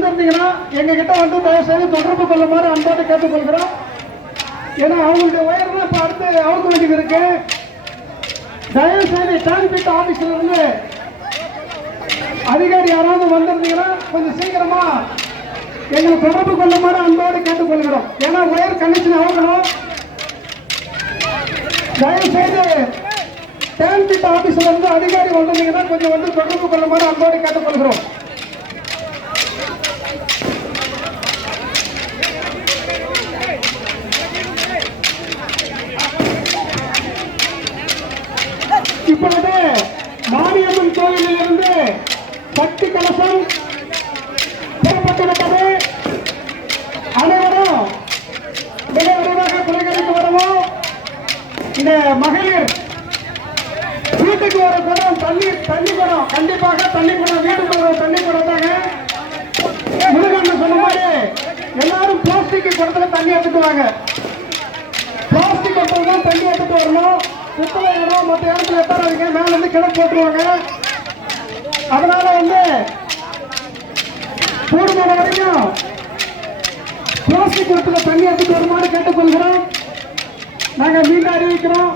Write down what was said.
இருந்தீங்கன்னா எங்க வந்து தயவு செய்து தொடர்பு கொள்ளுமாறு அன்போடு கேட்டுக்கொள்கிறோம். ஏன்னா அவங்களுடைய உயர்வு இப்ப அடுத்து அவுக்க வேண்டியது இருக்கு. தயவு செய்து டிரான்ஸ்பிட் ஆபீஸ்ல இருந்து அதிகாரி யாராவது வந்திருந்தீங்கன்னா கொஞ்சம் சீக்கிரமா எங்களை தொடர்பு கொள்ளுமாறு அன்போடு கேட்டுக்கொள்கிறோம். ஏன்னா ஒயர் கண்டிஷன் அவங்களும் தயவு செய்து டிரான்ஸ்பிட் ஆபீஸ்ல இருந்து அதிகாரி வந்திருந்தீங்கன்னா கொஞ்சம் வந்து தொடர்பு கொள்ளுமாறு அன்போடு கேட்டுக்கொள்கிறோம். இப்பொழுது மாரியம்மன் கோயிலில் இருந்து சக்தி கலசம் புறப்பட்டிருப்பது. அனைவரும் மிக விரைவாக குறைகளுக்கு வரவும். இந்த மகளிர் வீட்டுக்கு வர குடம் தண்ணி தண்ணி குடம் கண்டிப்பாக தண்ணி குடம் வீட்டுக்கு வர தண்ணி குடத்தாங்க முருகன் சொன்ன மாதிரி எல்லாரும் பிளாஸ்டிக் குடத்துல தண்ணி எடுத்துக்குவாங்க பிளாஸ்டிக் குடத்துல தான் தண்ணி எடுத்துட்டு வரணும். குப்பை இடம் மற்ற இடத்துல எத்தாராதீங்க மேல இருந்து கிழக்கு போட்டுருவாங்க. அதனால வந்து கூடுமான வரைக்கும். பிளாஸ்டிக் குடத்துல தண்ணி எடுத்துட்டு வருமானு கேட்டுக்கொள்கிறோம். நாங்கள் மீண்டும் அறிவிக்கிறோம்